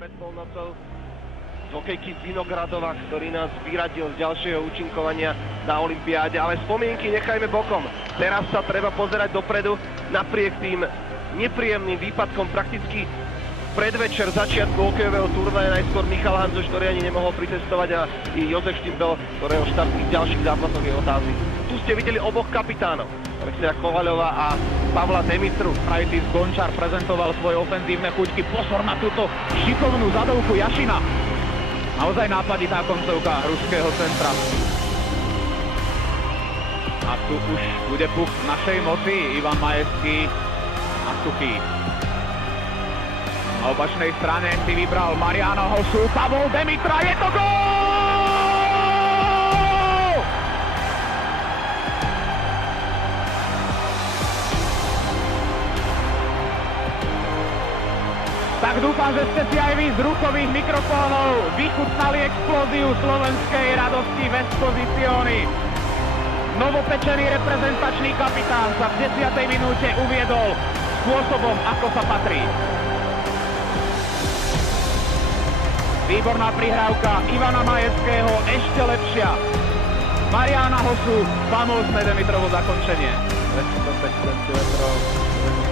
pred polnocou z hokejky z Vinogradova, ktorý nás vyradil z ďalšieho účinkovania na olympiáde. Ale spomienky nechajme bokom. Teraz sa treba pozerať dopredu napriek tým nepríjemným výpadkom prakticky predvečer začiatku hokejového turnaja. Najskôr Michal Hanzoš, ktorý ani nemohol pricestovať, a i Jozef Štimbel, ktorého štart v ďalších zápasoch je otázny. Tu ste videli oboch kapitánov, Alexeja Kovaľova a Pavla Demitru. Rajtis Gončar prezentoval svoje ofenzívne chuťky. Pozor na túto šikovnú zadovku Jašina. Naozaj nápaditá koncovka ruského centra. A tu už bude puch v našej moci. Ivan Majevský a Suchý. Na opačnej strane si vybral Mariana Hosu. Pavol Demitra, je to gól! Tak dúfam, že ste si aj vy z ruchových mikrofónov vychutnali explóziu slovenskej radosti v Esposizioni. Novopečený reprezentačný kapitán sa v 10. minúte uviedol spôsobom, ako sa patrí. Výborná prihrávka Ivana Majevského, ešte lepšia. Mariana Hosu, famózne Demitrovo zakončenie. 205 cm.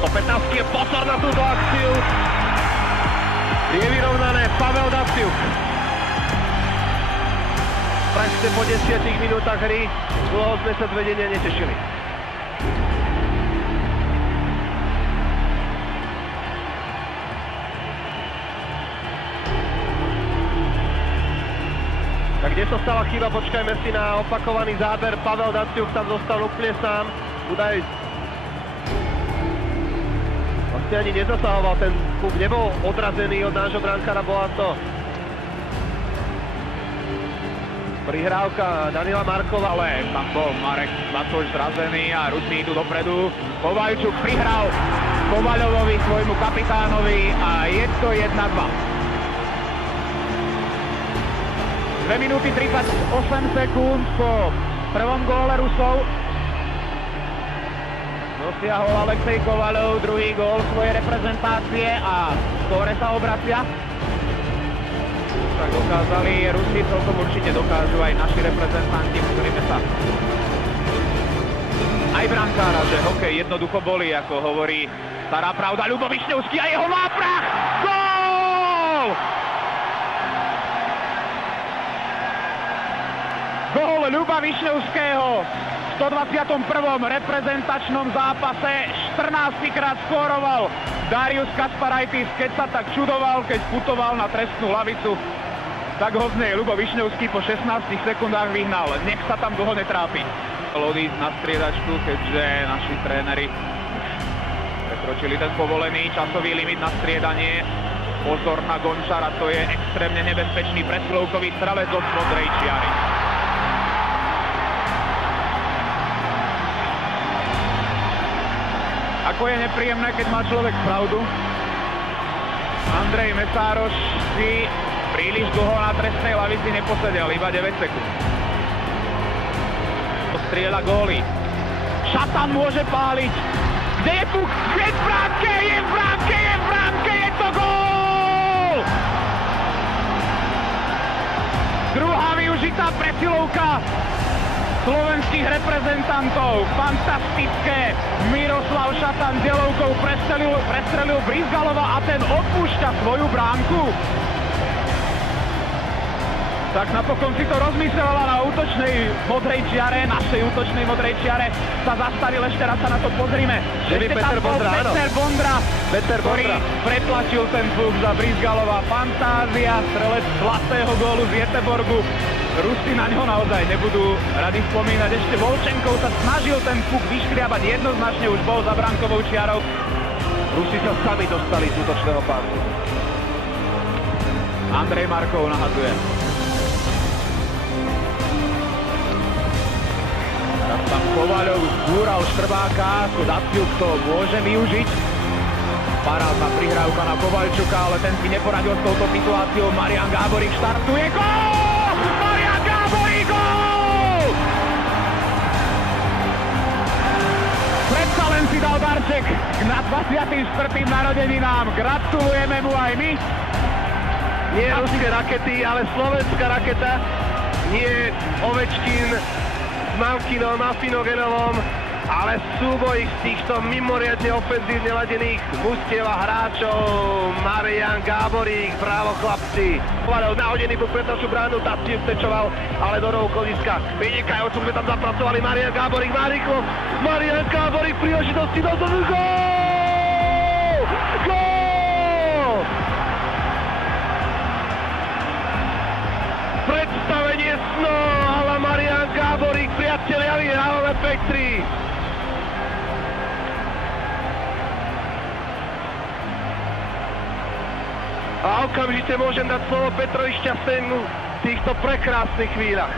115 je pozor na túto akciu. Je vyrovnané, Pavel Datsyuk. Presne po 10 minútach hry dlho sme sa z vedenia netešili. Tak kde sa stala chyba? Počkajme si na opakovaný záber. Pavel Datsyuk tam zostal úplne sám. Budaj vlastne ani nezasahoval, ten puk nebol odrazený od nášho brankára, bola to prihrávka Daniela Markova. Ale tam bol Marek Matoš zrazený a Rusy idú dopredu. Kovaľčuk prihral Kovaľovovi, svojmu kapitánovi, a je to 1-2. 2 minúty 38 sekúnd po prvom góle Rusov. Dosiahol Alexej Kovaľov druhý gól svojej reprezentácie a skóre sa obracia. Tak dokázali Rusi, celkom určite dokážu aj naši reprezentanti. Pozrime sa aj brankára, že hokej jednoducho boli, ako hovorí stará pravda. Ľubo Višňovský a jeho náprah! Gól! Gól Ľuba Višňovského v 121. reprezentačnom zápase. 14-krát skóroval Darius Kasparaitis. Keď sa tak čudoval, keď putoval na trestnú lavicu, tak ho z nej Ľubo Višňovský po 16 sekundách vyhnal. Nech sa tam dlho netrápi. Odísť na striedačku, keďže naši tréneri prekročili ten povolený časový limit na striedanie. Pozor na Gončara, to je extrémne nebezpečný presilovkový strelec od modrej čiary. Ako je nepríjemné, keď má človek pravdu. Andrej Mesároš si príliš dlho na trestnej lavici neposedel, iba 9 sekúnd. Strieľa góly. Šatan môže páliť. Kde je puk? Je v bránke, je v bránke, je v bránke, je to gól! Druhá využitá presilovka slovenských reprezentantov. Fantastické. Miroslav Šatan delovkou prestrelil Brizgalova a ten opúšťa svoju bránku. Tak napokon si to rozmyslela na útočnej modrej čiare, našej útočnej modrej čiare sa zastavil. Ešte raz sa na to pozrime. Ešte tam bol Peter Bondra, ktorý pretlačil ten puk za Brizgalova. Fantázia, strelec zlatého gólu z Göteborgu. Rusi na ňo naozaj nebudú radi spomínať. Ešte Volčenkov sa snažil ten puk vyškriabať jednoznačne, už bol za bránkovou čiarou. Rusi sa sami dostali z útočného pásu. Andrej Markov nahadzuje. Tak tam Kovaľov zbúral Štrbáka, Datsyuk to môže využiť. Parádna prihrávka na Kovaľčuka, ale ten si neporadil s touto situáciou. Marian Gáborík štartuje. Gól! Marian Gáborík, gól! Predsa len si dal darček na 24. narodeninám. Gratulujeme mu aj my. Nie ruské rakety, ale slovenská raketa. Nie Ovečkin s Malkinom a Finogenovom, ale súboj z týchto mimoriadne ofenzívne ladených mustiev a hráčov. Marian Gáborík, bravo chlapci. Nahodený bol pred našu bránu, Tati vtečoval, ale do rohu koliska. Vynikajúco sme tam zapracovali. Marian Gáborík má rýchlo. Marian Gáborík príležitosti do toho. Gól! Gól! Predstavenie snov, ale Marian Gáborík, priatelia, vyhrávame Pektri. A okamžite môžem dať slovo Petrovi Šťastnému v týchto prekrásnych chvíľach.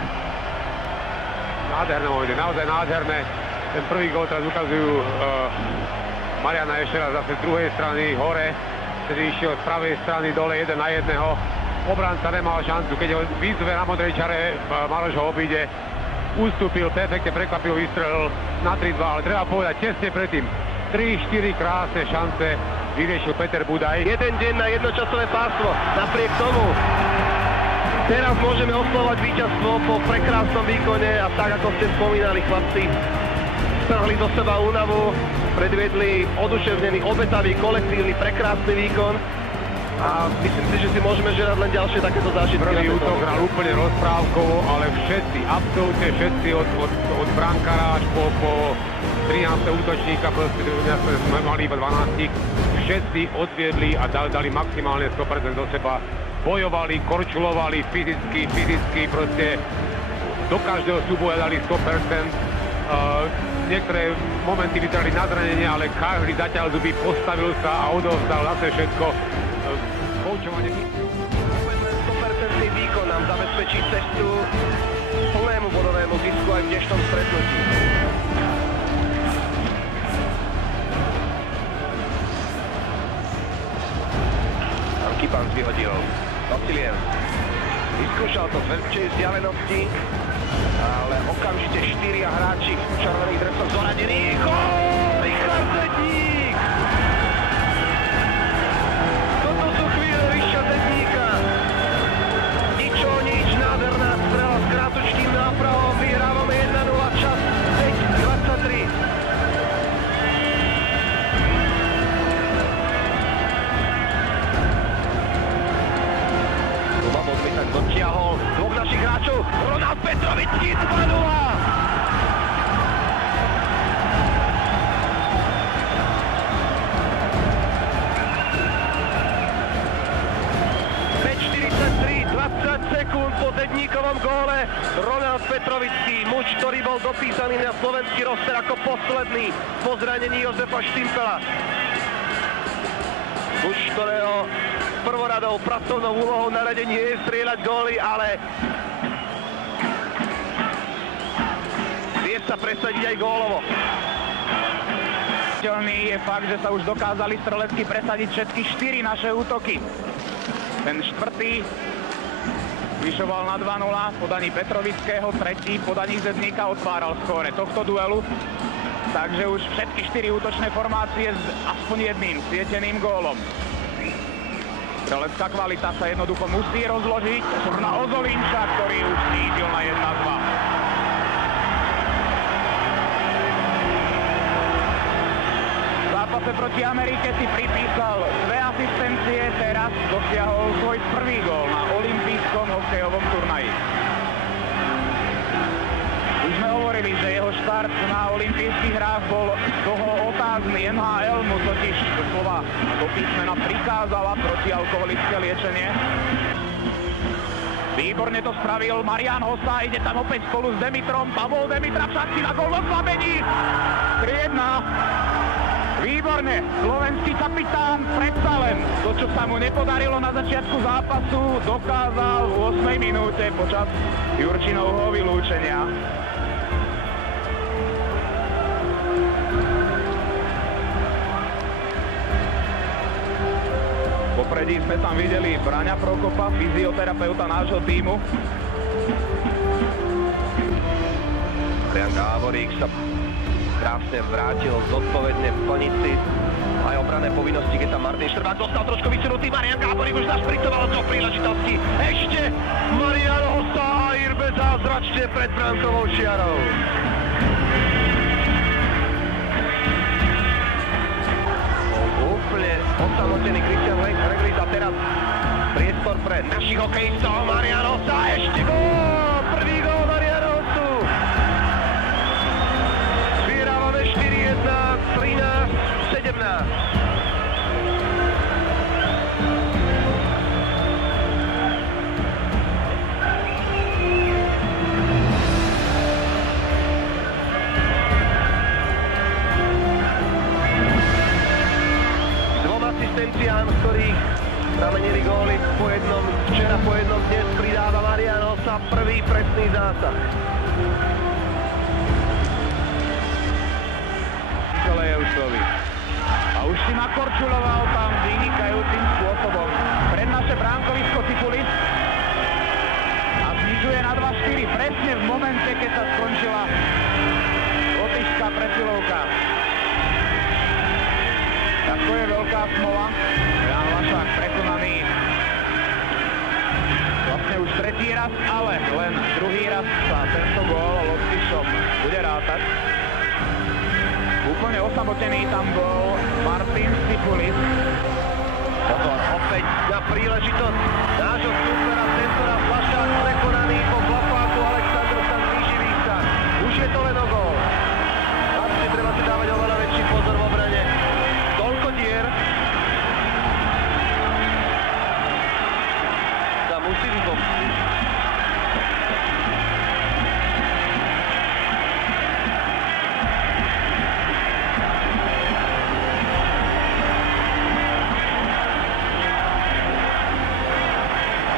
Nádherné momenty, naozaj nádherné. Ten prvý gól teraz ukazujú Mariana ešte raz zase z druhej strany hore, ktorý išiel z pravej strany dole 1 na 1. Obranca nemal šancu, keď ho výzve na modrej čare, Maroš ho obíde, ustúpil, perfektne prekvapil, vystrelil na 3-2, ale treba povedať tesne predtým 3-4 krásne šance vyriešil Peter Budaj. Jeden deň na jednočasové pásmo, napriek tomu teraz môžeme oslovať víťazstvo po prekrásnom výkone a tak, ako ste spomínali, chlapci, strhli do seba únavu, predviedli oduševnený, obetavý, kolektívny, prekrásny výkon. A myslím si, že si môžeme žerať len ďalšie takéto zážitky. Prvý útok hral úplne rozprávkovo, ale všetci, absolútne všetci, od brankára až po 13. útočníka, proste sme mali iba 12, všetci odviedli a dali maximálne 100% do seba. Bojovali, korčulovali, fyzicky, proste do každého súboja dali 100%. Niektoré momenty vyzerali na zranenie, ale každý zatiaľ zuby, postavil sa a odovzdal zase všetko. Koučovanie. 100% výkon nám zabezpečí cestu plnému bodovému zisku aj v dnešnom stretnutí. Kipans vyhodil Vasiliev. Vyskúšal to z veľkej vzdialenosti, ale okamžite 4 hráči v červených dresoch zoradení. Gól! Richard Zedník! Toto sú chvíle Richarda Zedníka. Ničo nič, nádherná strela s krátučkým nápravom. Vyhrávame 1-0, čas 5:23. Dotiahol dvoch našich hráčov, Ronald Petrovický 2-0. 20 sekúnd po Zedníkovom góle. Ronald Petrovický, muž, ktorý bol dopísaný na slovenský roster ako posledný po zranení Jozefa Štimpela. Muž, ktorého prvoradou pracovnou úlohou na rade nie je strieľať góly, ale vie sa presadiť aj gólovo. Je fakt, že sa už dokázali strelecky presadiť všetky 4 naše útoky. Ten štvrtý vyšoval na 2-0 podaní Petrovického, tretí podaní Zedníka otváral skóre tohto duelu. Takže už všetky 4 útočné formácie s aspoň jedným svieteným gólom. Strelecká kvalita sa jednoducho musí rozložiť na Ozolinča, ktorý už snížil na 1-2. V zápase proti Amerike si pripísal 2 asistencie, teraz dosiahol svoj prvý gól na olympijskom hokejovom turnaji. Už sme hovorili, že jeho štart na olympijských hrách bol dlho otázny. NHL mu totiž doslova do písmena prikázala protialkoholické liečenie. Výborne to spravil Marian Hossa, ide tam opäť spolu s Demitrom. Pavol Demitra v šanci na gól v oslabení. 3-1. Výborne, slovenský kapitán predsa len to, čo sa mu nepodarilo na začiatku zápasu, dokázal v 8. minúte počas Jurčinovho vylúčenia. Popredí sme tam videli Braňa Prokopa, fyzioterapeuta nášho tímu. Marian Gáborík sa krásne vrátil zodpovedne plniť si aj obranné povinnosti, keď tam Martin Štrbák dostal trošku vysunutý. Marian Gáborík už zašprintoval do príležitosti. Ešte Marian Hossa a Irbe zázračne pred bránkovou čiarou. Úplne osamotený Christian Reglis a teraz priestor pre našich hokejistov. Marian Hossa, ešte gól! Prvý gól Mariana Hossu. Vyhrávame 4-1, 13-17. Asistenciám, z ktorých pramenili góly po jednom, včera po jednom, dnes pridáva Marian Hossa prvý presný zásah. Nikolajevcovi. A už si nakorčuloval tam vynikajúcim spôsobom. Pred naše bránkovisko Cipulis a znižuje na 2-4 presne v momente, keď sa skončila lotyšská presilovka. To je veľká smola. Jan Vašák prekonaný vlastne už tretí raz, ale len druhý raz sa tento gól Lotyšom bude rátať. Úplne osamotený tam bol Martin Cipulis. Pozor, opäť na príležitosť nášho supera, tentoraz Vašák prekonaný po klapáku, Aleksandr sa zníživý sa. Už je to len o gól. Vlastne treba si dávať oveľa väčší pozor v obrane. Toľko dier sa musí vypomstiť.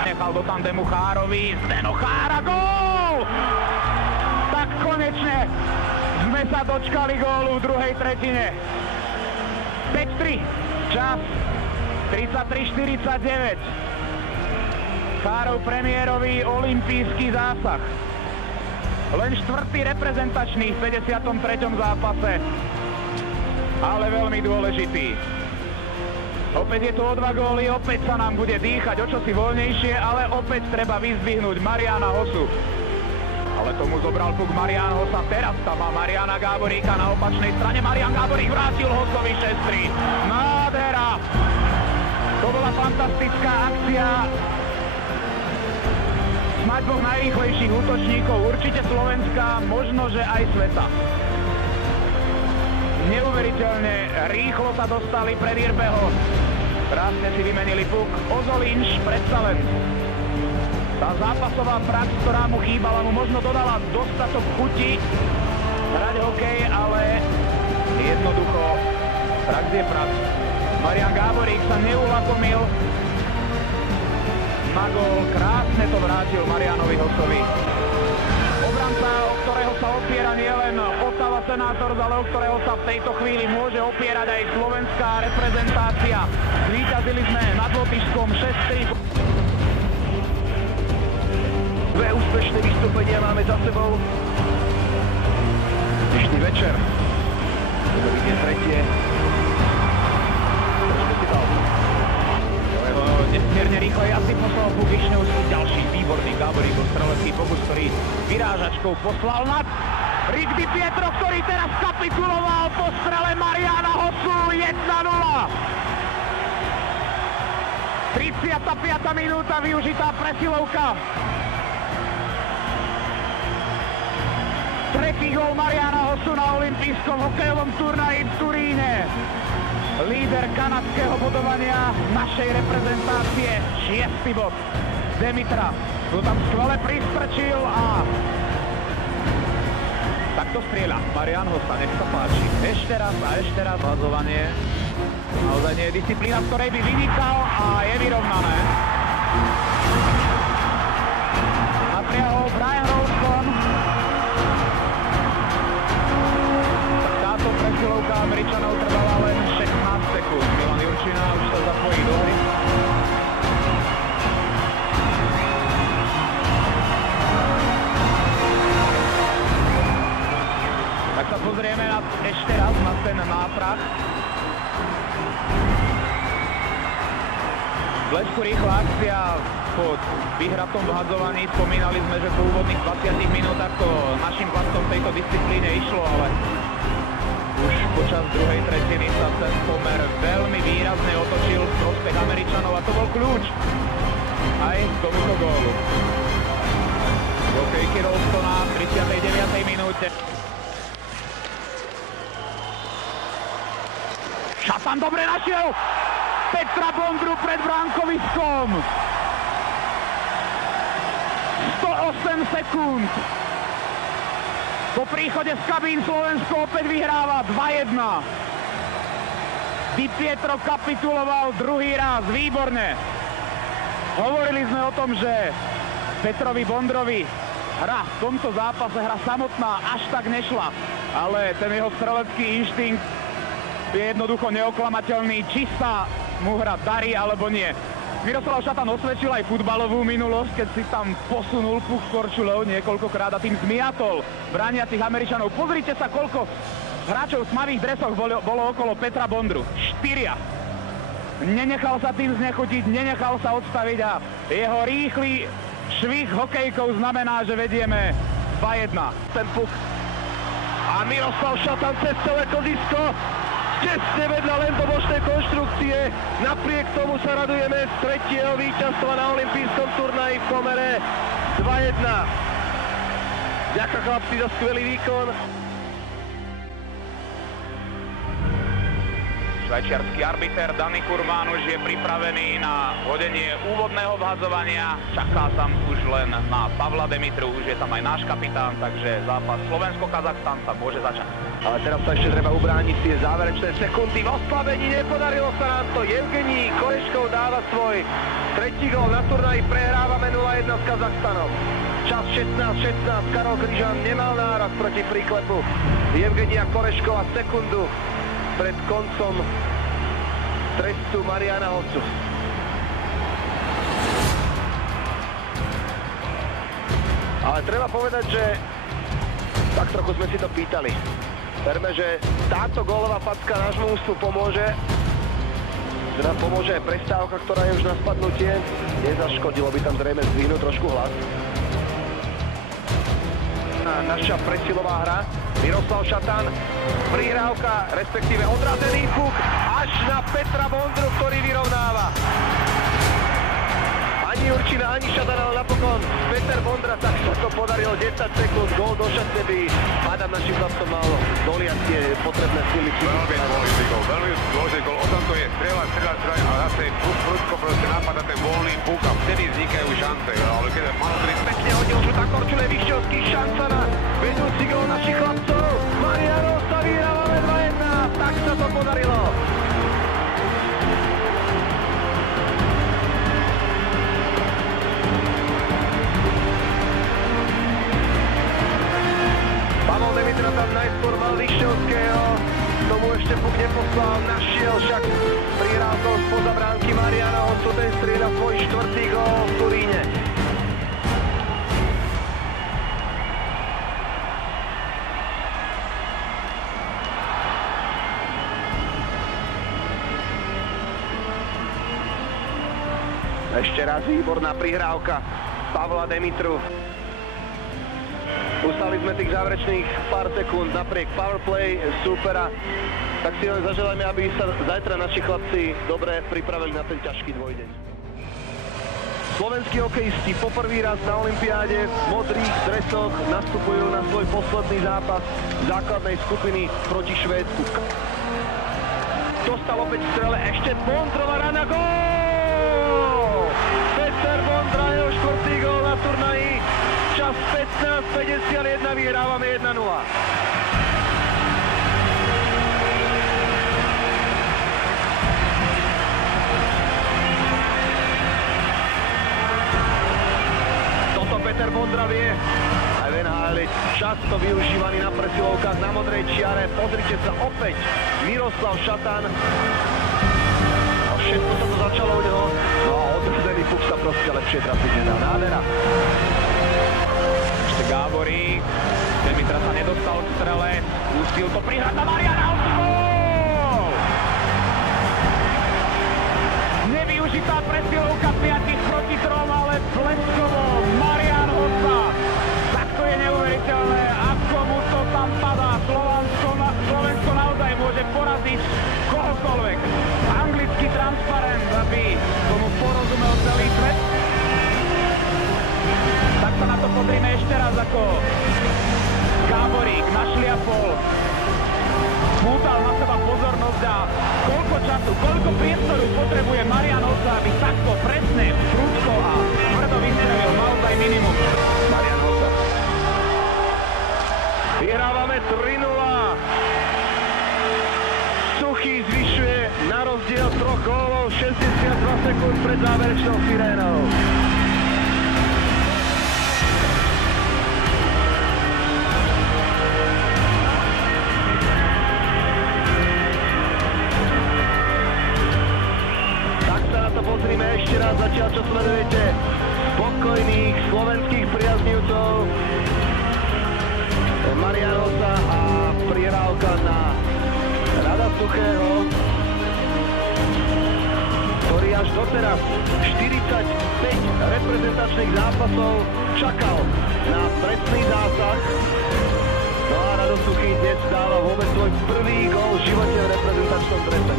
Nechal do tandemu Chárovi, Zdeno Chára, gól! Tak konečne sme sa dočkali gólu v druhej tretine. 5-3, čas 33-49. Chárov premiérový olympijský zásah. Len štvrtý reprezentačný v 53. zápase, ale veľmi dôležitý. Opäť je tu o 2 góly, opäť sa nám bude dýchať o čosi voľnejšie, ale opäť treba vyzdvihnúť Mariana Hossu. Ale tomu zobral puk Marian Hossa, teraz tam má Mariana Gáboríka na opačnej strane. Marian Gáborík vrátil Hossovi 6-3. Nádhera! To bola fantastická akcia. Snáď dvoch najrýchlejších útočníkov, určite Slovenska, možno, že aj sveta. Neuveriteľne rýchlo sa dostali pred Irbeho. Krásne si vymenili puk. Ozolinš predsa len. Tá zápasová prax, ktorá mu chýbala, mu možno dodala dostatok chuti hrať hokej, ale jednoducho prax je prax. Marian Gáborík sa neulakomil na gól, krásne to vrátil Marianovi Hossovi. Obranca, o ktorého sa opiera nielen Ottawa Senators, ale o ktorého sa v tejto chvíli môže opierať aj slovenská reprezentácia. Zvíťazili sme nad Lotyšskom 6-3. Dve úspešné vystúpenia máme za sebou. Dnešný večer. To vidie tretie. Nesmierne rýchlo jasný poslal puk Višňovský. Ďalší výborný Gáborík o strelecký pokus, ktorý vyrážačkou poslal nad Rigby Pietro, ktorý teraz kapituloval po strele Mariana Hossu. 1-0. 35. minúta, využitá presilovka. Tretí gól Mariana Hossu na olympijskom hokejovom turnaji v Turíne. Líder kanadského bodovania našej reprezentácie, 6. bod. Demitra, tu tam skvele pristrčil a takto strieľa Marian Hossa, nech sa páči. Ešte raz vazovanie. Naozaj nie je disciplína, v ktorej by vynikal a je vyrovnané. Napriahol Brian Rolston. Táto presilovka Američanov trvala len 16 sekúnd. Milan Jurčina už sa zapojí do hry. Tak sa pozrieme ešte raz na ten náprah. Blesku rýchla akcia po vyhratom vhadzovaní. Spomínali sme, že po úvodných 20 minútach to našim chlapcom v tejto disciplíne išlo, ale už počas druhej tretiny sa ten pomer veľmi výrazne otočil v prospech Američanov a to bol kľúč aj k tomuto gólu. Jokejky Rolstona v 39. minúte. Šatan dobre našiel Petra Bondru pred bránkoviskom. 108 sekúnd. Po príchode z kabín Slovensko opäť vyhráva 2-1. Di Pietro kapituloval druhý raz, výborne. Hovorili sme o tom, že Petrovi Bondrovi hra v tomto zápase, hra samotná až tak nešla, ale ten jeho strelecký inštinkt je jednoducho neoklamateľný, či sa mu hra darí alebo nie. Miroslav Šatan osvedčil aj futbalovú minulosť, keď si tam posunul puch korčuľou niekoľkokrát a tým zmiatol brániacich Američanov. Pozrite sa, koľko hráčov v tmavých dresoch bolo okolo Petra Bondru. 4. Nenechal sa tým znechutiť, nenechal sa odstaviť a jeho rýchly švih hokejkou znamená, že vedieme 2-1. Ten puch a Miroslav Šatan cez celé kladisko. Tesne vedľa len do bočnej konštrukcie. Napriek tomu sa radujeme z tretieho víťazstva na olympijskom turnaji v pomere 2-1. Ďakujem chlapci za skvelý výkon. Švajčiarsky arbiter Dani Kurmán už je pripravený na hodenie úvodného vhadzovania. Čaká tam už len na Pavla Demitru, už je tam aj náš kapitán, takže zápas Slovensko-Kazachstan sa môže začať. Ale teraz sa ešte treba ubrániť tie záverečné sekundy. V oslabení nepodarilo sa nám to. Evgenij Koreškov dáva svoj tretí gól na turnaji. Prehrávame 0-1 s Kazachstanom. Čas 16-16. Karol Kryžan nemal nárok proti príklepu Evgenija Koreškova sekundu pred koncom trestu Mariana Hocu. Ale treba povedať, že tak trochu sme si to pýtali. Verme, že táto gólová facka nášmu ústu pomôže. Že nám pomôže aj prestávka, ktorá je už na spadnutie. Nezaškodilo by tam zrejme zdvihnúť trošku hlas. Naša presilová hra. Miroslav Šatan, prihrávka, respektíve odrazený puk až na Petra Bondru, ktorý vyrovnáva. Ani Jurčina, ani Šatan, ale napokon Peter Bondra, tak sa to podarilo 10 sekúnd, gól do šatne by hádam našim chlapcom malo doliať tie potrebné sily. Veľmi dôležitý gól, o tom to je strieľať a zase prudko proste napadá ten voľný puk a vtedy vznikajú šance, ale keď je malo pekne hodil žutá Korčule Vyšťovský, šanca na vedúci gól našich chlapcov. Mariano sa vyhrávame 2-1, tak sa to podarilo. Pavel Demitra tam najskôr mal Vyšťovského, tomu ešte puk neposlal, našiel však prihrávkou spoza bránky Mariana Hocu, ten strieľa svoj štvrtý gól v Turíne. Ešte raz výborná prihrávka Pavla Demitru. Ustali sme tých záverečných pár sekúnd napriek powerplay supera. Tak si len zaželajme, aby sa zajtra naši chlapci dobre pripravili na ten ťažký dvojdeň. Slovenskí hokejisti poprvý raz na olympiáde v modrých dresoch nastupujú na svoj posledný zápas základnej skupiny proti Švédsku. Dostal opäť strele, ešte Bondrova rana, gól! Peter Bondra, jeho štvrtý gól na turnaji. Čas 15:51, vyhrávame 1-0. Toto Peter Bondra vie. Aj v NHL často využívaný na presilovkách na modrej čiare. Pozrite sa opäť. Miroslav Šatan. A všetko sa to začalo u neho. No a odrzený puk sa proste lepšie trafiť nedá. Nádhera. Ešte Gáborík. Demitra sa nedostal k strele. Pustil to prihrať na Mariana Hocu. Nevyužitá Dôležitá presilovka 5 proti 3, ale bleskovo Marian Hossa. Tak to je neuveriteľné, ako mu to tam padá. Slovensko naozaj môže poraziť kohokoľvek. Anglický transparent, aby tomu porozumel celý svet. Tak sa na to pozrieme ešte raz, ako Gáborík našliapol, smútal na seba pozornosť a koľko času, koľko priestoru potrebuje Marian Hossa, aby takto presne, prudko a tvrdo vystrelil naozaj minimum. Marian Hossa. Vyhrávame 3-0. Suchý zvyšuje na rozdiel 3 gólov 62 sekúnd pred záverečnou sirénou. Pozrime ešte raz zatiaľ, čo sledujete spokojných slovenských priaznivcov. Marian Hossa a prihrávka na Rada Suchého, ktorý až doteraz 45 reprezentačných zápasov čakal na presný zásah. No a Rado Suchý dnes dáva vôbec svoj prvý gól v živote v reprezentačnom drese.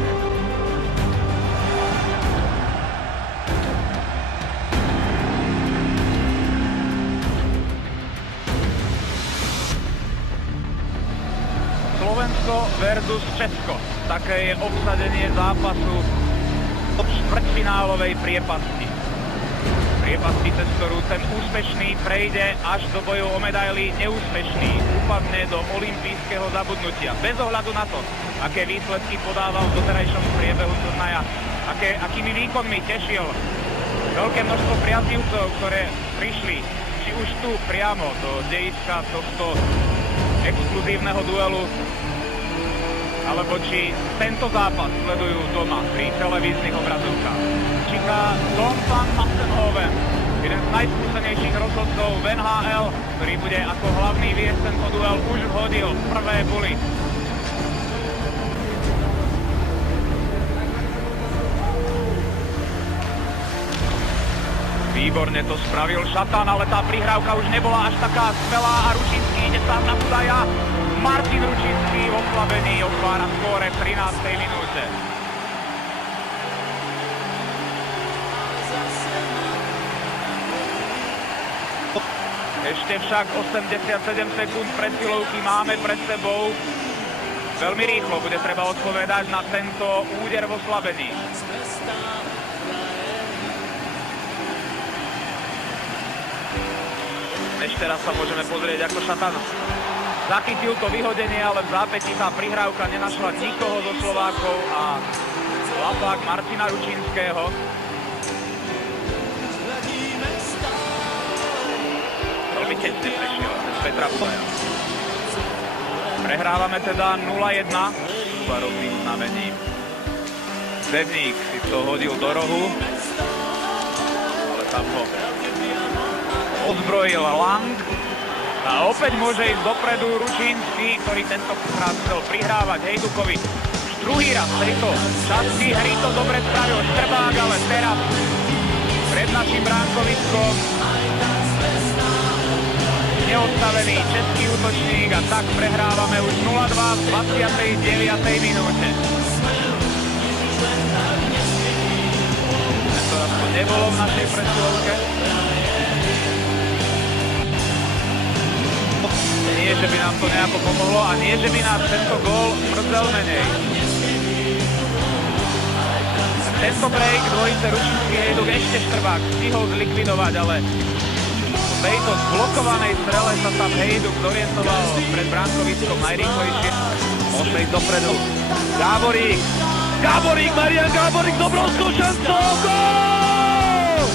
Slovensko versus Česko. Také je obsadenie zápasu od štvrťfinálovej priepasti. Priepasti, cez ktorú ten úspešný prejde až do bojov o medaily, neúspešný upadne do olympijského zabudnutia. Bez ohľadu na to, aké výsledky podával v doterajšom priebehu turnaja, akými výkonmi tešil veľké množstvo priaznivcov, ktoré prišli či už tu priamo do dejiska tohto exkluzívneho duelu, alebo či tento zápas sledujú doma pri televíznych obrazovkách. Číka Don van Massenhoven, jeden z najskúsenejších rozhodcov v NHL, ktorý bude ako hlavný viesť tento duel, už hodil prvé buly. Výborne to spravil Šatan, ale tá prihrávka už nebola až taká skvelá a Ručinský ide sám na Budaja. Martin Ručinský oslabený otvára skóre v 13. minúte. Ešte však 87 sekúnd presilovky máme pred sebou. Veľmi rýchlo bude treba odpovedať na tento úder v oslabení. Ešte raz sa môžeme pozrieť, ako Šatan zachytil to vyhodenie, ale v zápätí tá prihrávka nenašla nikoho zo Slovákov a lapák Martina Ručinského. Veľmi tesne prešiel Petra Budaja. Prehrávame teda 0-1 varovným znamením. Devník si to hodil do rohu, ale tam ho odzbrojil Lang a opäť môže ísť dopredu Ručinský, ktorý tentokrát chcel prihrávať Hejdukovi. Už druhý raz tejto časti hry to dobre spravil Štrbák, ale teraz pred našim bránkoviskom neodstavený český útočník a tak prehrávame už 0-2 v 29. minúte. Tentoraz to nebolo v našej presilovke. Nie, že by nám to nejako pomohlo a nie, že by nás tento gól mrzel menej. Tento break dvojice Ručinský Hejduk ešte Štrbák stihol zlikvidovať, ale v tejto zblokovanej strele sa tam Hejduk zorientoval pred bránkoviskom najrýchlejšie. Môže ísť dopredu. Gáborík! Gáborík! Marian Gáborík s obrovskou šancou! Gól!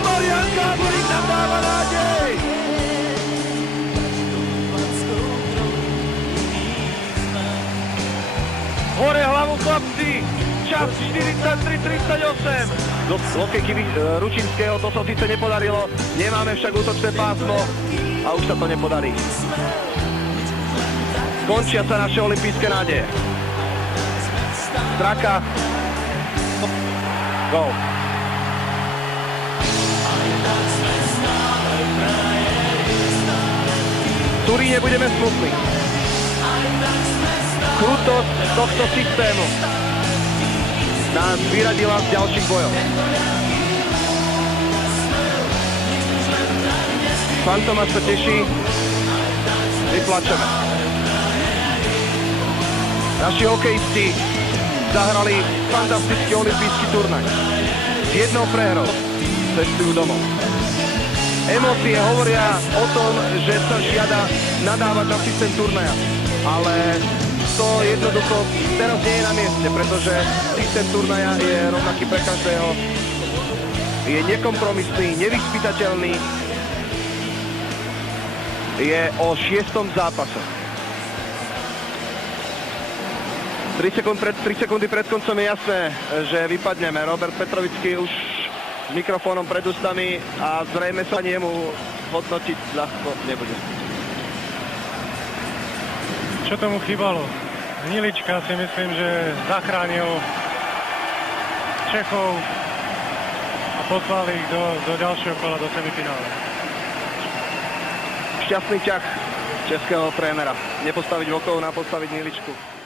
Marian Gáborík nám dáva nádej! Hore hlavu, chlapci! Čas 43-38. Do lokejky Ručinského to sa síce nepodarilo, nemáme však útočné pásmo a už sa to nepodarí. Končia sa naše olympijské nádeje. Straka. Gól. Turíne budeme smutní. Krutosť tohto systému nás vyradila z ďalších bojov. Pán Tomáš sa teší, my plačeme. Naši hokejisti zahrali fantastický olympijský turnaj. S jednou prehrou cestujú domov. Emócie hovoria o tom, že sa žiada nadávať na systém turnaja, ale to jednoducho teraz nie je na mieste, pretože systém turnaja je rovnaký pre každého. Je nekompromisný, nevyspytateľný. Je o 6. zápase. 3 sekundy pred koncom je jasné, že vypadneme. Robert Petrovický už s mikrofónom pred ústami a zrejme sa niemu hodnotiť ľahko nebude. Čo tomu chýbalo? Hnilička si myslím, že zachránil Čechov a poslal ich do ďalšieho kola, do semifinále. Šťastný ťah českého trénera. Nepostaviť Vlkov, postaviť Hniličku.